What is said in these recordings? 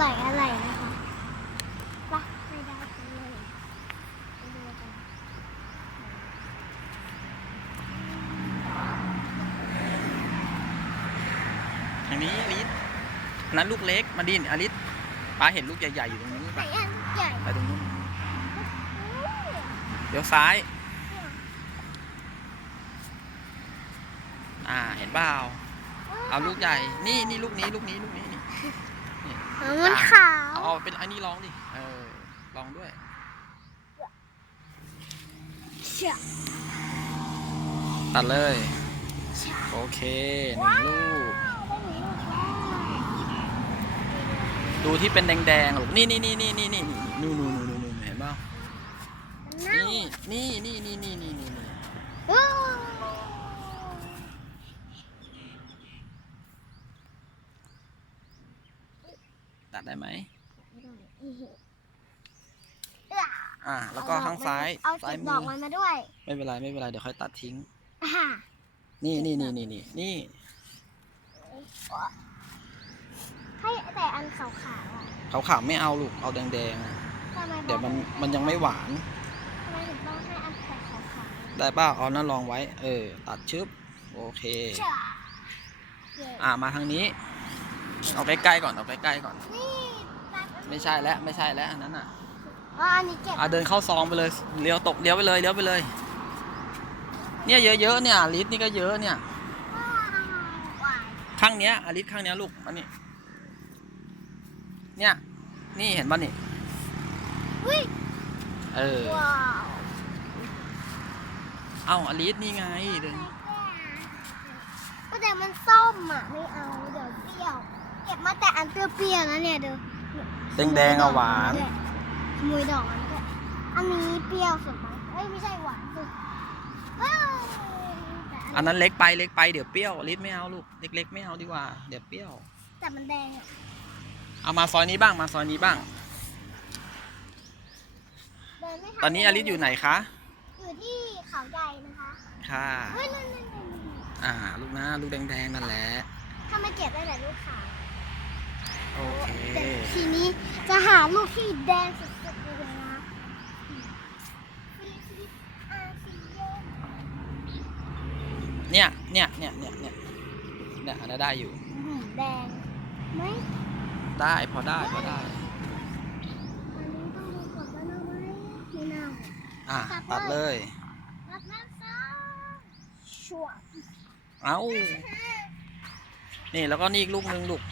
ร่อยอร่อยนะคะไปไม่ได้กันเลยไปดูกันทางนี้อลิสอันนั้นลูกเล็กมาดินอลิสป้าเห็นลูกใหญ่ๆอยู่ตรงนู้นไหนปะอันใหญ่ไปตรงนู้นอู้เดี๋ยวซ้าย อ่าเห็นเปล่าเอาลูกใหญ่ นี่นี่ลูกนี้ลูกนี้ลูกนี้นี่อ๋อ มันขาวเอาเป็นอันนี้ลองดิ เออลองด้วยเชี่ยตัดเลยเชี่ยโอเคหนึ่งลูก ดูที่เป็นแดงๆลูกนี่นี่นี่นี่นี่นี่นู่นนู่นนู่นนู่นเห็นเปล่ามันเน่านี่นี่นี่นี่นี่นี่นี่ อู้ ตัด ได้ไหมอื้ออ่า แล้วก็ข้างซ้ายเอาซ้ายสิบมืดออกมันมาด้วย ไม่เป็นไรไม่เป็นไรเดี๋ยวค่อยตัดทิ้งอ่านี่นี่นี่นี่นี่นี่ให้แต่อันขาวๆอะขาวขาวๆไม่เอาลูกเอาแดงๆอะทำไมเดี๋ยวมันมันยังไม่หวานทำไมถึงต้องให้อันแต่ขาวได้ป่ะเอานั่นลองไว้ เออ ตัดชึบโอเคๆจ้าเย้อ่ามาทางนี้ เอาใกล้ๆก่อนเอาใกล้ๆก่อนนี่ตัดอัน ไม่ใช่แล้วไม่ใช่แล้วอันนั้นอะอ๋ออันนี้เก็บอ่าเดินเข้าซองไปเลยเลี้ยวตกเลี้ยวไปเลยเลี้ยวไปเลย เนี่ยเยอะๆเนี่ยลิตรนี่ก็เยอะเนี่ยว้าวหวานข้างเนี้ยอลิสข้างเนี้ยลูกอันนี้ เนี่ย นี่เห็นป่ะนี่อุ้ยเออว้าวเอ้าอลิสนี่ไงเดินก็แต่มันส้มอะไม่เอาเดี๋ยวเปรี้ยว เก็บมาแต่อันเปรี้ยวๆนะเนี่ยเดี๋ยว แดงๆอะหวานขโมยดอกมันด้วยอันนี้เปรี้ยวสุดมั้งเอ้ยไม่ใช่หวานสุดเอ้ยแต่อันนั้นเล็กไปเล็กไปเดี๋ยวเปรี้ยวอลิสไม่เอาลูกเล็กๆไม่เอาดีกว่าเดี๋ยวเปรี้ยว แต่มันแดงอะเอามาซอยนี้บ้างมาซอยนี้บ้าง เดินไม่ทัตอนนี้อลิสอยู่ไหนคะอยู่ที่เขาใหญ่นะคะค่ะเฮ้ยนั่นนั่นนั่นอ่าลูกนะลูกแดงๆนั่นแหละถ้ามาเก็บได้แต่ลูกขาว โอเคแต่ทีนี้จะหาลูกที่แดงสุดๆเลยนะฟิลิปฟิลิปอาซิโยเนี่ยเนี่ยเนี่ยเนี่ยเนี่ยเนี่ยอันนั้นได้อยู่ อื้อหือแดงไหมได้พอได้พอได้ อันนี้ต้องดูก่อนว่าเน่าไหมไม่เน่า อะตัดเลย รับน้ำซ้ำชัวร์ เอ้านี่แล้วก็นี่อีกลูกหนึงลูก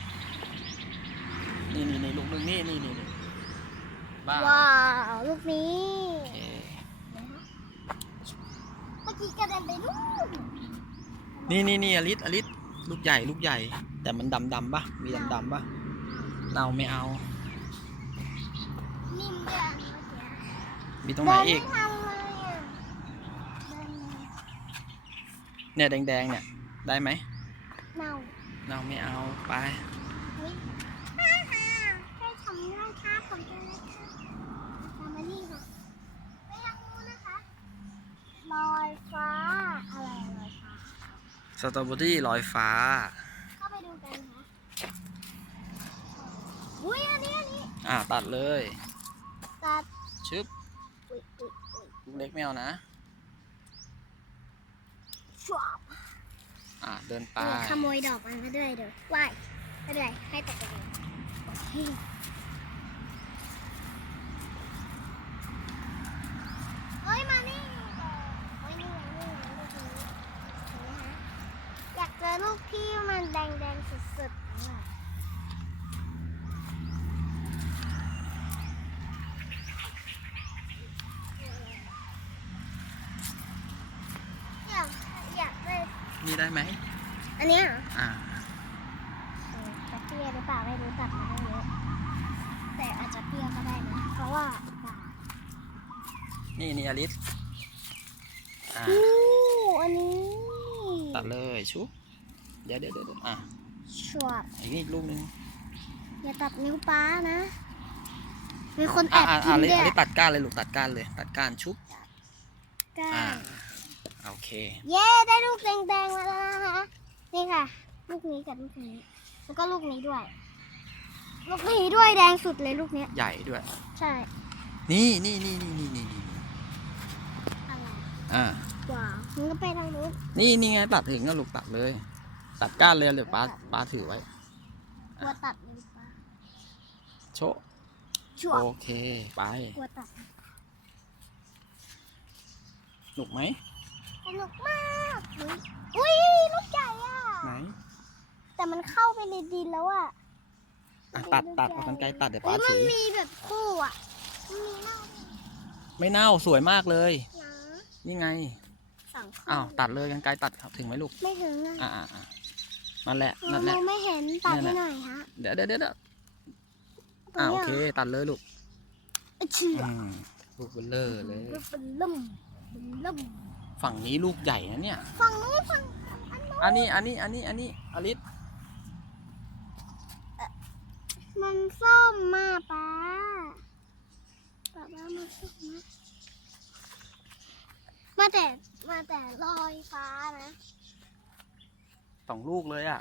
นี่นี่นี่ลูกหนึงนี่นี่นี่นี่บ้าว้าว ลูกนี้โอเคเมื่อกี้กระเด็นไปนู่นนี่นี่นี่อลิสอลิสลูกใหญ่ลูกใหญ่ แต่มันดำดำๆปะมีดำดำๆปะเราไม่เอา นิ่มด้วยอันเมื่อกี้มีตรงไหนอีก เดินไม่ทันเลยอะเดินเนี่ยแดงแดงๆเนี่ยได้ไหมเน่าเราไม่เอาไป เฮ้ยฮ่าฮ่า ให้ทำได้ค่ะผมจะได้ค่ะทำมานี่ค่ะไม่อยากรู้นะคะลอยฟ้าอะไรลอยฟ้าสตรอเบอรี่ลอยฟ้า เข้าไปดูกันค่ะอุ้ยอันนี้อันนี้อะตัดเลย ตัดชึบอุ้ยอุ้ยอุ้ยลูกเล็กไม่เอานะชวบอะเดินไป ขโมยดอกมันมาด้วยเดี๋ยวไหวไม่เป็นไรให้ตกันเองเฮ้ยเฮ้ยมานี่เฮ้ยนี่ไงนี่ไงลูกนี้เห็นไหมคะอยากเจอลูกที่มันแดงๆสุดๆอะอยากอยากได้ นี่ได้ไหมอันเนี้ยเหรออ่า เออจะเปรี้ยวหรือเปล่าไม่รู้ตัดมาได้เยอะแต่อาจจะเปรี้ยวก็ได้นะเพราะว่าปลานี่นี่อลิสอ่าอู้อันนี้ตัดเลยชุบเดี๋ยวเดี๋ยวเดี๋ยวเดี๋ยวอะชวบอีกนี่อีกลูกหนึงอย่าตัดนิ้วป้านะ มีคนแออะบอะกิอะนอลิสด้วยอลิสตัดก้านเลยลูกตัดก้านเลย ตัดก้านชุบ ก้าอ่า น โอเค เย้ ได้ลูกแดงๆมาแล้วนะคะ นี่ค่ะ ลูกนี้กับลูกนี้ แล้วก็ลูกนี้ด้วย ลูกนี้ด้วยแดงสุดเลยลูกเนี้ย ใหญ่ด้วย ใช่นี่นี่นี่นี่นี่นี่นี่อะไรอ่าว้าวมันก็ไปทางนู้นนี่นี่ไงตัดถึงก็ลูกตัดเลย ตัดก้านเลยเดี๋ยวป้าป้าถือไว้ กลัวตัดเลยป้าโชะชัวโอเค ไป กลัวตัด หนุกไหมส นุกมากอุ๊ยอุ้ยลูกใหญ่อะไหน แต่มันเข้าไปในดินแล้วอะอะตัดตัดเอากันไกลตัดเดี๋ยวเฮ้ป้ายมันถือมีแบบคู่อะมันมีเน่าด้วยไม่เน่าสวยมากเลย นะนี่ไง สองคู่อ้าวตัดเลยกันไกลตัดครับถึงไหมลูก ไม่ถึงอะอ่าอ่าอ่านั่นแหละเรานั่นแหมละองไม่เห็นตัดนั่ให้นแหละหน่อยฮะเดี๋ยวเดี๋ยวเดี๋ยวเดี๋ยวตรงอ่าโอนี้เค ตัดเลยลูกเชื่ออืมลูกเบลเลอร์เลย เป็นล่มเป็นล่ม ฝั่งนี้ลูกใหญ่นะเนี่ย ฝั่งนู้นฝั่งอันนู้นอันนี้อันนี้อันนี้อันนี้อลิสมันส้มมากป้าป้าป้ามันส้มนะมาแต่มาแต่ลอยฟ้านะสองลูกเลยอะ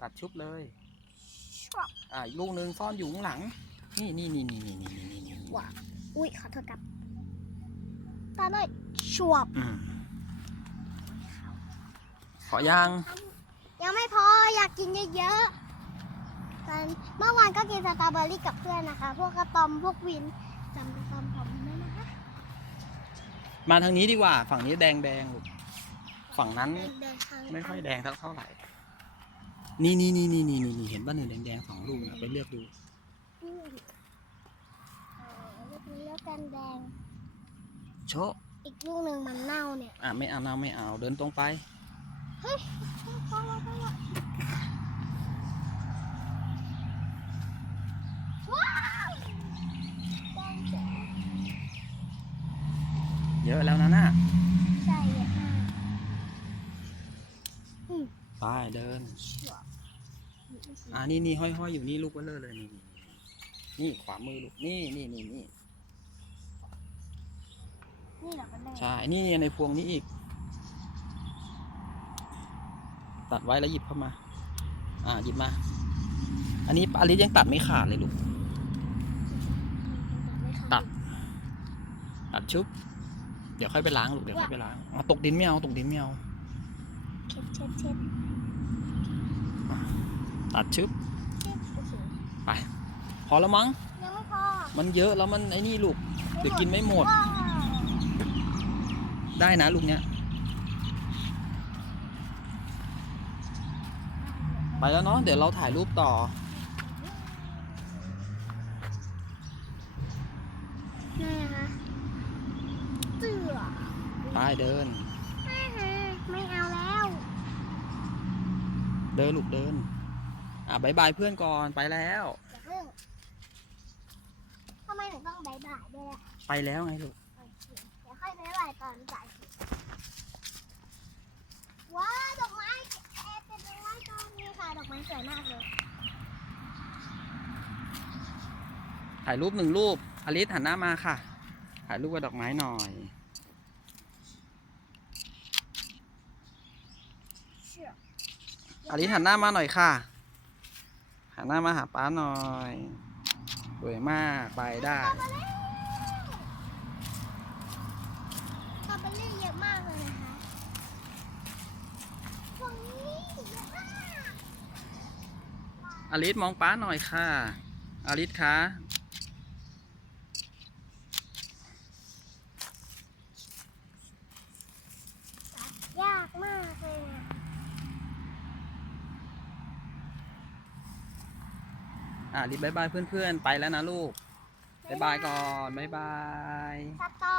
ตัดชุบเลยอ่าอีกลูกหนึ่งซ่อนอยู่ข้างหลัง นี่นี่นี่นี่นี่นี่นี่นี่นี่ว้าอุ้ยขอโทษครับ ตาเลยชวบ อืมขอยังยังไม่พออยากกินเยอะๆตอนเมื่อวานก็กินสตรอเบอรี่กับเพื่อนนะคะ พวกกระตอมพวกวินจำกระตอมผมได้ไหมคะมาทางนี้ดีกว่า ฝั่งนี้แดงแดงลูกฝั่งนั้นเดินทางไม่ค่อยแดงเท่าเท่าไหร่ นี่นี่นี่นี่นี่นี่เห็นป่ะหนึ่งแดงแดงๆสองลูกนะไปเลือกดูอืมเออลูกนี้แล้วกันแดง โชะอีกลูกหนึ่งมันเน่าเนี่ยอะไม่เอาเอาไม่เอาเดินตรงไป เฮ้ยพอแล้วพอแล้วว้าวแดงเจ๋งเยอะแล้วนะน่ะใช่เยอะมากไปเดินชัวร์อ่านี่นี่ห้อยห้อยอยู่นี่ลูกเบลเลอร์เลยนี่นี่นี่ขวามือลูกนี่นี่นี่นี่ นี่เหรอกันแดงใช่ นี่ในพวงนี้อีก ตัดไว้แล้วหยิบเข้ามา อ่า หยิบมา อันนี้อลิสยังตัดไม่ขาดเลยลูก ตัด ตัดชุบ เดี๋ยวค่อยไปล้างลูก เดี๋ยวค่อยไปล้างอะตกดินไม่เอา ตกดินไม่เอา เช็ดเช็ดเช็ดตัดชุบเช็ดโอเคพอแล้วมั้ง ยังไม่พอ มันเยอะแล้วมันไอ้นี่ลูก เดี๋ยวกินไม่หมดว้าว ได้นะลูกเนี้ย ไปแล้วเนาะเดี๋ยวเราถ่ายรูปต่อนี่นะคะเสือไปเดินไม่ฮะไม่เอาแล้วเดินลูกเดิน อะบายบายเพื่อนก่อนไปแล้ว อย่าเพิ่งทำไมหนูต้องบายบายด้วยอะ ไปแล้วไงลูก โอเคเดี๋ยวค่อยบายบายตอนจ่ายว้าดอกไม้แอบเป็นดอกไม้ตอนนี้ค่ะดอกไม้สวยมากเลยถ่ายรูปหนึ่งรูปอลิสหันหน้ามาค่ะ ถ่ายรูปกับดอกไม้หน่อยอลิสหันหน้ามาหน่อยค่ะ หันหน้ามาหาป้าหน่อย สวยมาก ไปได้ สต รอเบอรี่สตรอเบอรี่เยอะมากเลยนะคะตรงนี้เยอะมากอลิสมองป้าหน่อยค่ะ อลิสคะตัดยากมากเลยอะอะอลิสบายบายเพื่อนๆ ไปแล้วนะลูกบายบายก่อนบายบาย สตอ